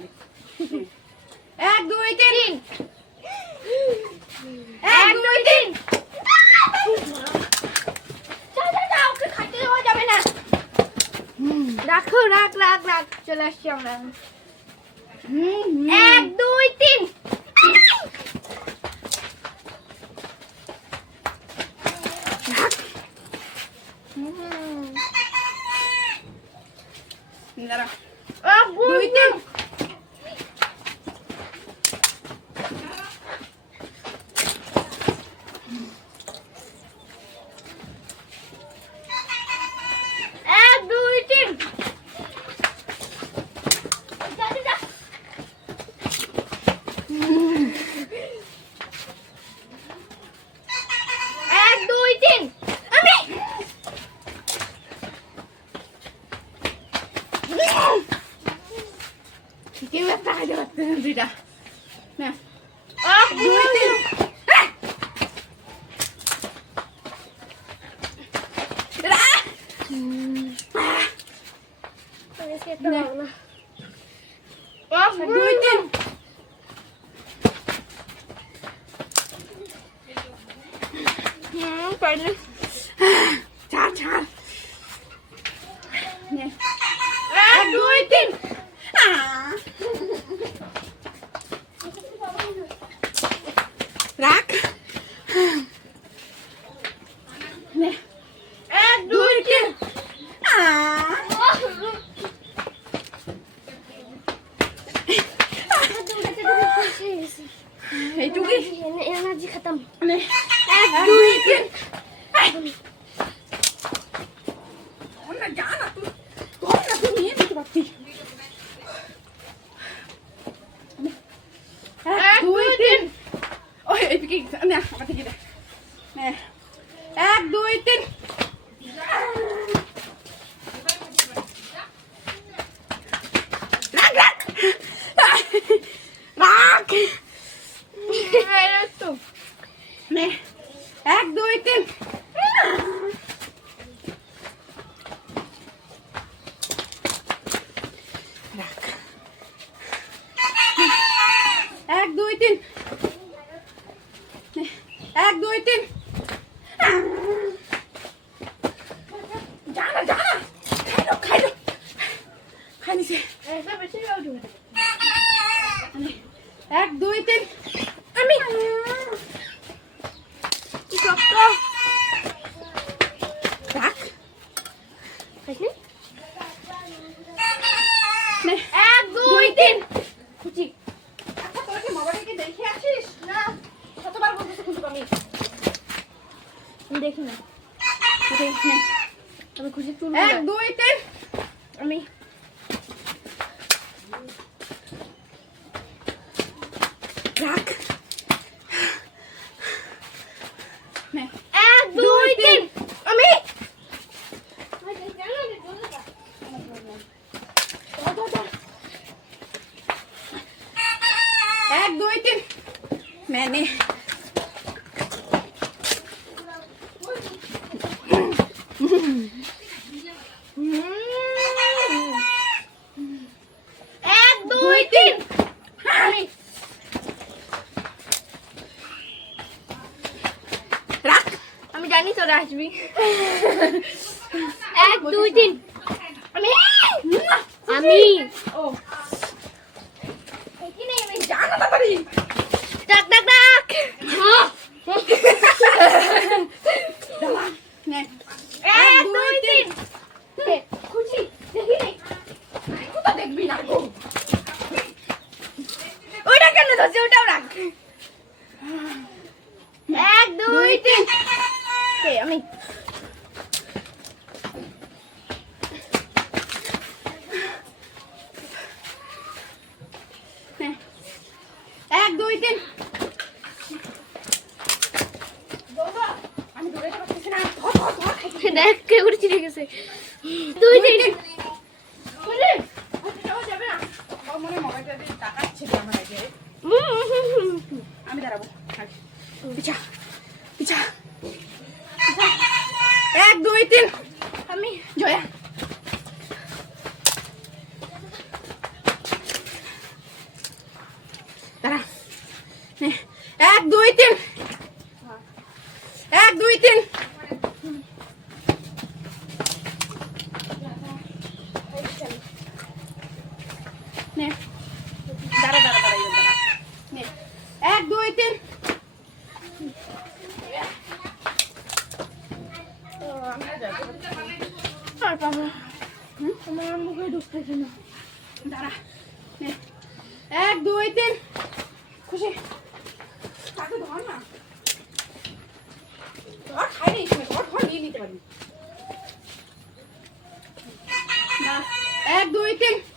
1 2 3 1 2 3 ওকে খাইতে দেওয়া যাবে না। রাখো রাখ রাখ রাখ চলে আসছি আমরা। 1 2 3 দাঁড়া 1 2 3 কেউ একটা খাইতে পারতেন দুইটা না 1 2 3 ছাড় ছাড় 1 2 3 রাখ 1 2 3 এইটুকুই এনার্জি খতম 1 2 3 ওনা জানা তুই নিয়ে নিতে পারছিস 1 2 3 ওই এদিকে না আমার থেকে দে 1 2 3 রাখ রাখ রাখ তো নে 1 2 3 রাখ 1 2 3 1 2 3 জানা জানা খাইলো খাইনিছে এটা বেশি গাউডু 1 2 3 আমি কি শক্ত রাখ খাইনি নে 1 2 3 খুচি আচ্ছা তোরা কি মোবাইলে দেখে আসিস না কতবার বলতেছ খুঁজে আমি দেখি না আমি খুঁজে তুলব 1 2 3 আমি রাখ 1 2 3 আমি 1 2 3 मैंने 1 2 3 রাখ আমি জানি তোরা আসবি 1 2 3 আমি ও কি নেই আমি জানা না পারি ডাক ডাক ডাক হ্যাঁ নে 1 2 3 খুশি দেখি নে কোথা দেখবি না গো ওইটা কেন ধরছে ওটাও রাখ 1 2 3 কে আমি 1 2 3 বাবা আমি ধরে পাচ্ছি না দেখ কে উড়ে চলে গেছে 2 3 বলে আচ্ছা যাও যাবে না ও মনে মোবাইলটা দিয়ে তাকাচ্ছে আমার আগে আমি দাঁড়াবো পিছা পিছা 1 2 3 আমি জয়া 1 2 3 1 2 3 নে দাঁড়া দাঁড়া দাঁড়া দাঁড়া নে 1 2 3 আর বাবা আমার মুখে ঢুকতেছে না দাঁড়া নে 1 2 3 খুশি তাকে ধর না ধর খাই রে ধর ধর নিয়ে নিতে পারবি 1 2 3